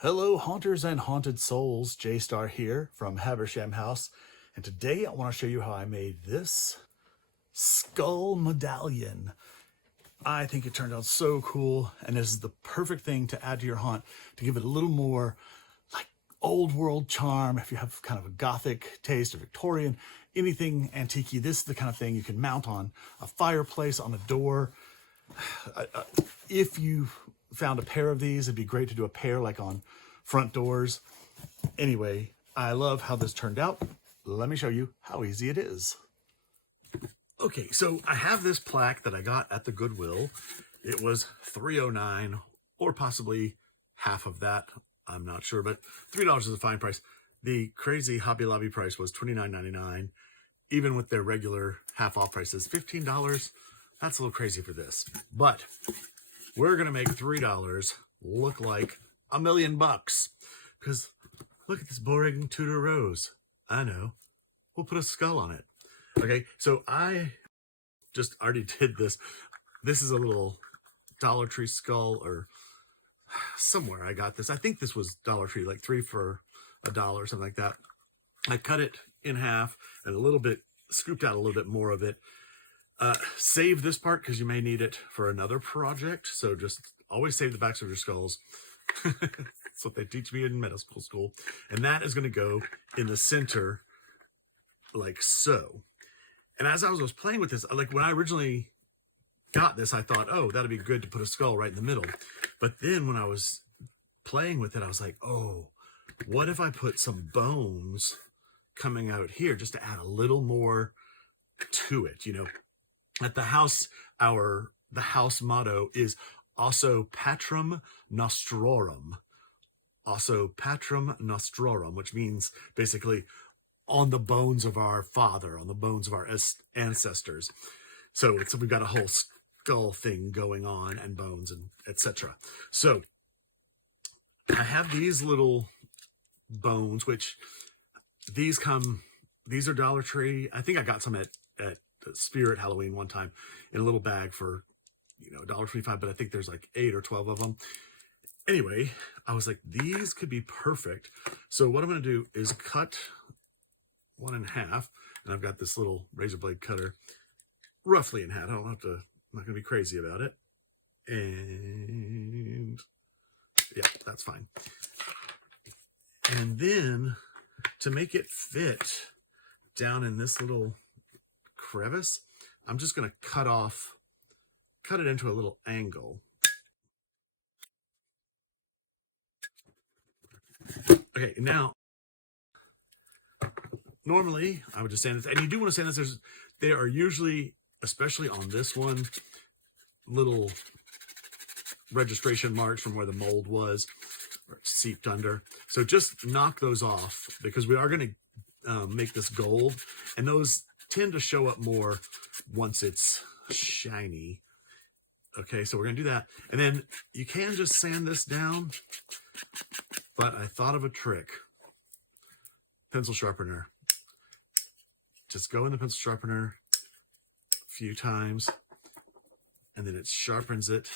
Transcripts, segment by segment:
Hello, haunters and haunted souls. J-Star here from Habersham House, and today I want to show you how I made this skull medallion. I think it turned out so cool, and this is the perfect thing to add to your haunt to give it a little more like old world charm. If you have kind of a Gothic taste or Victorian, anything antique, this is the kind of thing you can mount on a fireplace, on a door. If you found a pair of these, it'd be great to do a pair like on front doors. Anyway, I love how this turned out. Let me show you how easy it is. Okay, so I have this plaque that I got at the Goodwill. It was $3.09 or possibly half of that. I'm not sure, but $3 is a fine price. The crazy Hobby Lobby price was $29.99. Even with their regular half off prices, $15. That's a little crazy for this, but we're gonna make $3 look like $1 million because look at this boring Tudor rose. I know, we'll put a skull on it. Okay, so I just already did this. This is a little Dollar Tree skull, or somewhere I got this. I think this was Dollar Tree, like 3 for $1 or something like that. I cut it in half and a little bit, scooped out a little bit more of it. Save this part because you may need it for another project. So just always save the backs of your skulls. That's what they teach me in middle school. And that is going to go in the center like so. And as I was playing with this, like when I originally got this, I thought, oh, that'd be good to put a skull right in the middle. But then when I was playing with it, I was like, oh, what if I put some bones coming out here just to add a little more to it, you know? At the house, the house motto is also Patrum Nostrorum. Also Patrum Nostrorum, which means basically on the bones of our father, on the bones of our ancestors. So we've got a whole skull thing going on, and bones and etc. So I have these little bones, which these are Dollar Tree. I think I got some at Spirit Halloween one time in a little bag for, you know, $1.25, but I think there's like 8 or 12 of them. Anyway, I was like, these could be perfect. So what I'm going to do is cut one in half, and I've got this little razor blade cutter roughly in half. I don't have to, I'm not going to be crazy about it. And yeah, that's fine. And then to make it fit down in this little crevice, I'm just going to cut it into a little angle. Okay, now normally I would just sand this, and you do want to sand this. There are usually, especially on this one, little registration marks from where the mold was, or it's seeped under. So just knock those off, because we are going to make this gold, and those tend to show up more once it's shiny. Okay, so we're gonna do that, and then you can just sand this down, but I thought of a trick. Pencil sharpener. Just go in the pencil sharpener a few times, and then it sharpens it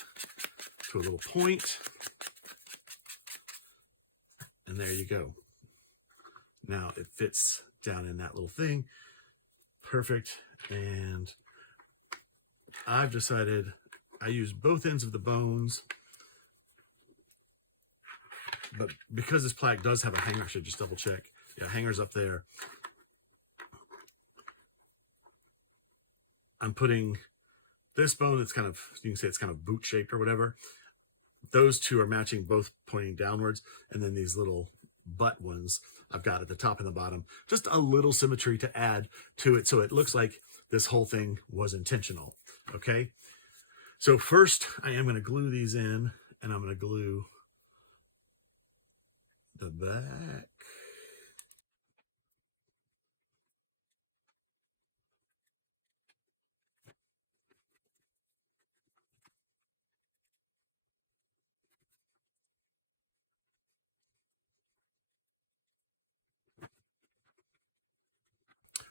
to a little point, and there you go. Now it fits down in that little thing. Perfect. And I've decided I use both ends of the bones, but because this plaque does have a hanger, I should just double check. Yeah, hanger's up there. I'm putting this bone that's kind of, you can say it's kind of boot shaped or whatever. Those two are matching, both pointing downwards, and then these little butt ones I've got at the top and the bottom, just a little symmetry to add to it, so it looks like this whole thing was intentional. Okay, so first I am going to glue these in, and I'm going to glue the back.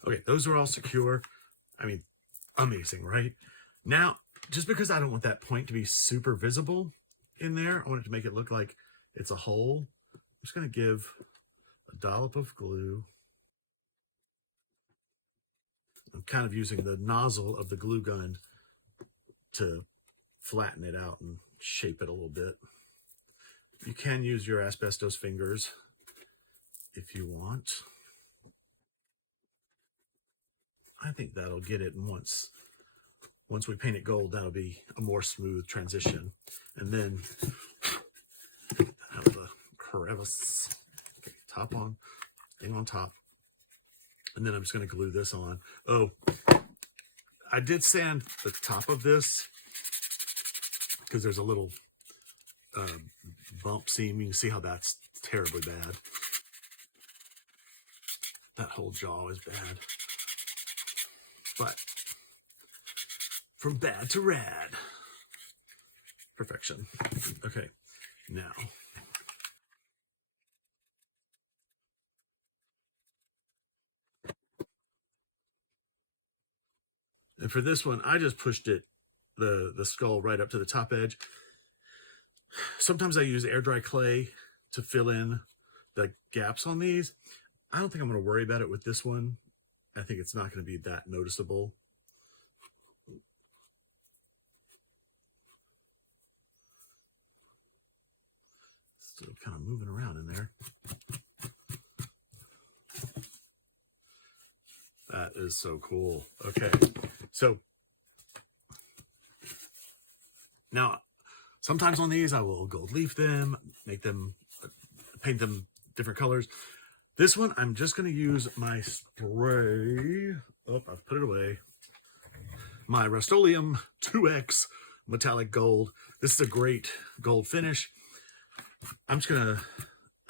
Okay, those are all secure. I mean, amazing, right? Now, just because I don't want that point to be super visible in there, I want it to make it look like it's a hole. just going to give a dollop of glue. I'm kind of using the nozzle of the glue gun to flatten it out and shape it a little bit. You can use your asbestos fingers if you want. I think that'll get it, and once we paint it gold, that'll be a more smooth transition. And then out of the crevice, okay, top on, thing on top. And then I'm just going to glue this on. Oh, I did sand the top of this because there's a little bump seam. You can see how that's terribly bad. That whole jaw is bad. But from bad to rad. Perfection. Okay, now. And for this one, I just pushed it, the skull right up to the top edge. Sometimes I use air dry clay to fill in the gaps on these. I don't think I'm going to worry about it with this one. I think it's not going to be that noticeable. Still kind of moving around in there. That is so cool. Okay, so now sometimes on these I will gold leaf them, make them, paint them different colors. This one I'm just going to use my spray. Oh, I've put it away. My Rustoleum 2X metallic gold. This is a great gold finish. I'm just going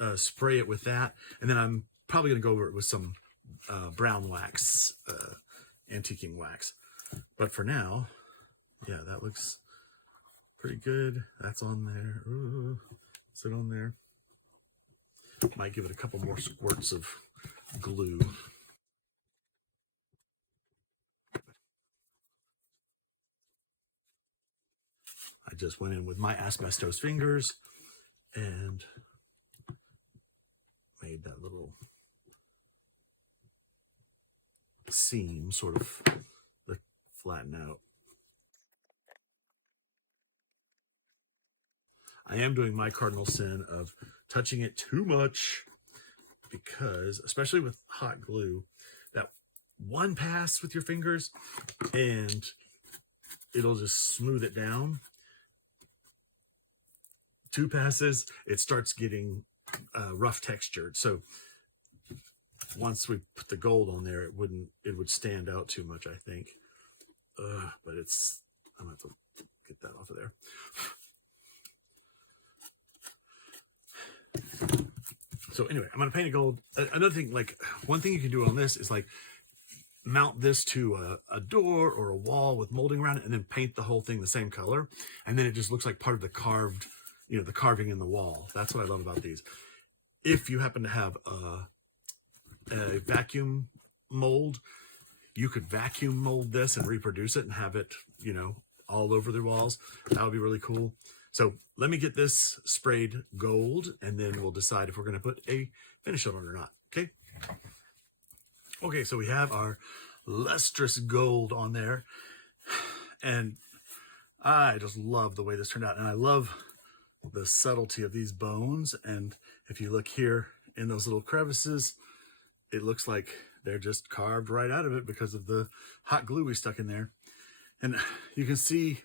to spray it with that, and then I'm probably going to go over it with some brown wax, antiquing wax. But for now, yeah, that looks pretty good. That's on there. Ooh, sit on there. Might give it a couple more squirts of glue. I just went in with my asbestos fingers and made that little seam sort of flatten out. I am doing my cardinal sin of touching it too much because, especially with hot glue, that one pass with your fingers and it'll just smooth it down. Two passes, it starts getting rough textured. So once we put the gold on there, it would stand out too much, I think. But I'm gonna have to get that off of there. So anyway, I'm gonna paint it gold. Another thing, like one thing you can do on this is like mount this to a door or a wall with molding around it, and then paint the whole thing the same color, and then it just looks like part of the carved, the carving in the wall. That's what I love about these. If you happen to have a vacuum mold, you could vacuum mold this and reproduce it and have it, all over the walls. That would be really cool. So let me get this sprayed gold, and then we'll decide if we're going to put a finish on it or not. Okay. Okay, so we have our lustrous gold on there, and I just love the way this turned out, and I love the subtlety of these bones. And if you look here in those little crevices, it looks like they're just carved right out of it because of the hot glue we stuck in there. And you can see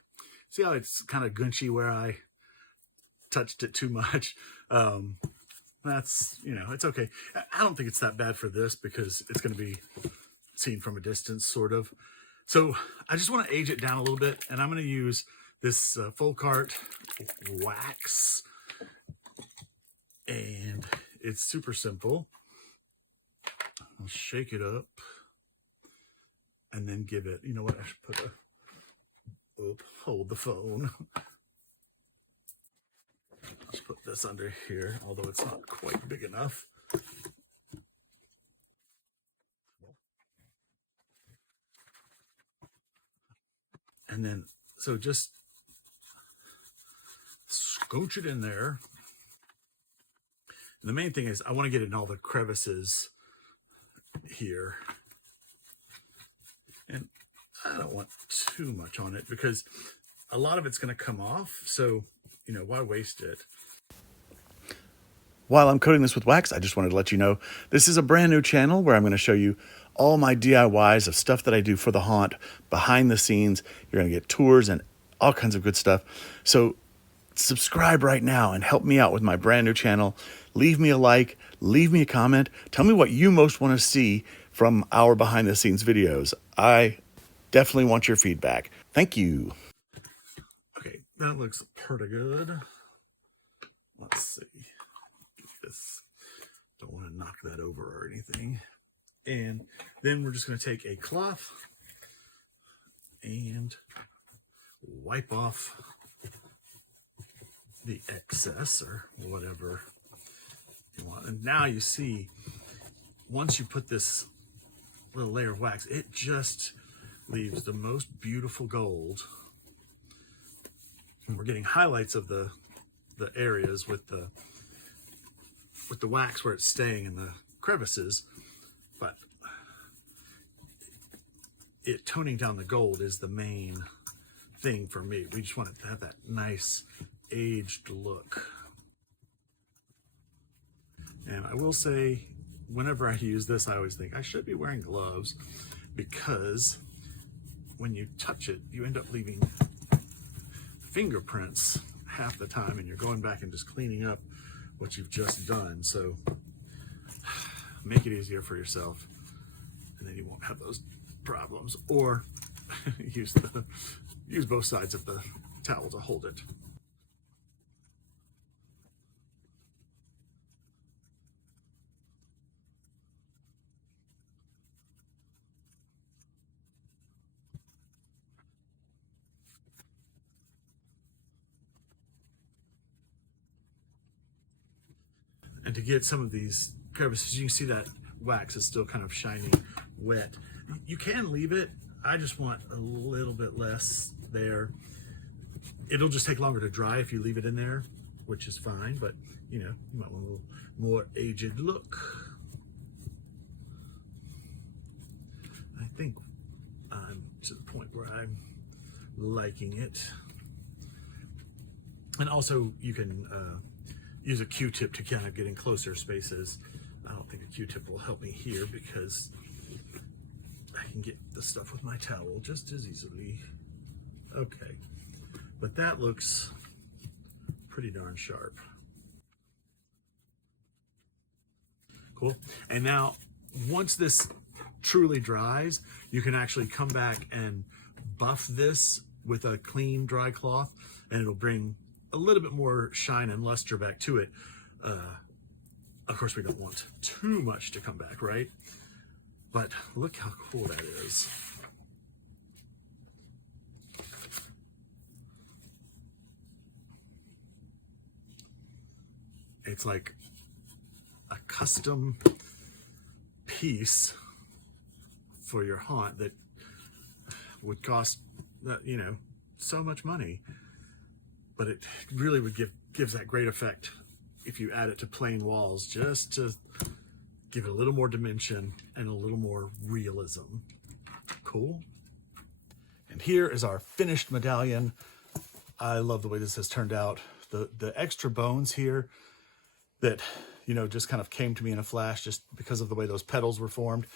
how it's kind of gunchy where I touched it too much. That's, it's okay. I don't think it's that bad for this because it's going to be seen from a distance, sort of. So I just want to age it down a little bit, and I'm going to use this full cart wax, and it's super simple. I'll shake it up and then give it, what, I should put hold the phone. Let's put this under here, although it's not quite big enough. And then, so just scooch it in there. And the main thing is I want to get in all the crevices here. And I don't want too much on it because a lot of it's going to come off. So, you know, why waste it? While I'm coating this with wax, I just wanted to let you know this is a brand new channel where I'm going to show you all my DIYs of stuff that I do for the haunt behind the scenes. You're going to get tours and all kinds of good stuff. So subscribe right now and help me out with my brand new channel. Leave me a like, leave me a comment. Tell me what you most want to see from our behind the scenes videos. I definitely want your feedback. Thank you. Okay, that looks pretty good. Let's see. This, don't want to knock that over or anything. And then we're just going to take a cloth and wipe off the excess or whatever you want. And now you see, once you put this little layer of wax, it just leaves the most beautiful gold. And we're getting highlights of the areas with the wax where it's staying in the crevices, but it toning down the gold is the main thing for me. We just want it to have that nice aged look. And I will say, whenever I use this, I always think I should be wearing gloves, because when you touch it, you end up leaving fingerprints half the time, and you're going back and just cleaning up what you've just done. So make it easier for yourself, and then you won't have those problems. Or use both sides of the towel to hold it. And to get some of these crevices, you can see that wax is still kind of shiny, wet. You can leave it. I just want a little bit less there. It'll just take longer to dry if you leave it in there, which is fine, but you know, you might want a little more aged look. I think I'm to the point where I'm liking it. And also you can use a Q-tip to kind of get in closer spaces. I don't think a Q-tip will help me here because I can get the stuff with my towel just as easily. Okay, but that looks pretty darn sharp. Cool. And now, once this truly dries, you can actually come back and buff this with a clean dry cloth, and it'll bring a little bit more shine and luster back to it. Of course, we don't want too much to come back, right? But look how cool that is. It's like a custom piece for your haunt that would cost, you know, so much money. But it really would gives that great effect if you add it to plain walls, just to give it a little more dimension and a little more realism. Cool. And here is our finished medallion. I love the way this has turned out. The extra bones here that, you know, just kind of came to me in a flash just because of the way those petals were formed.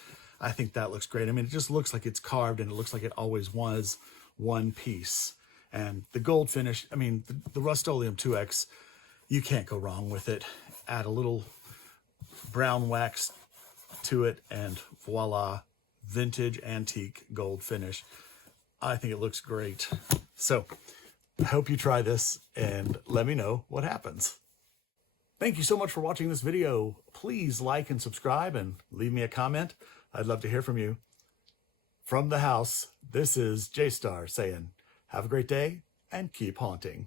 I think that looks great. I mean, it just looks like it's carved, and it looks like it always was one piece. And the gold finish, I mean, the Rustoleum 2X, you can't go wrong with it. Add a little brown wax to it, and voila, vintage antique gold finish. I think it looks great. So I hope you try this and let me know what happens. Thank you so much for watching this video. Please like and subscribe and leave me a comment. I'd love to hear from you. From the house, this is J-Star saying, have a great day and keep haunting.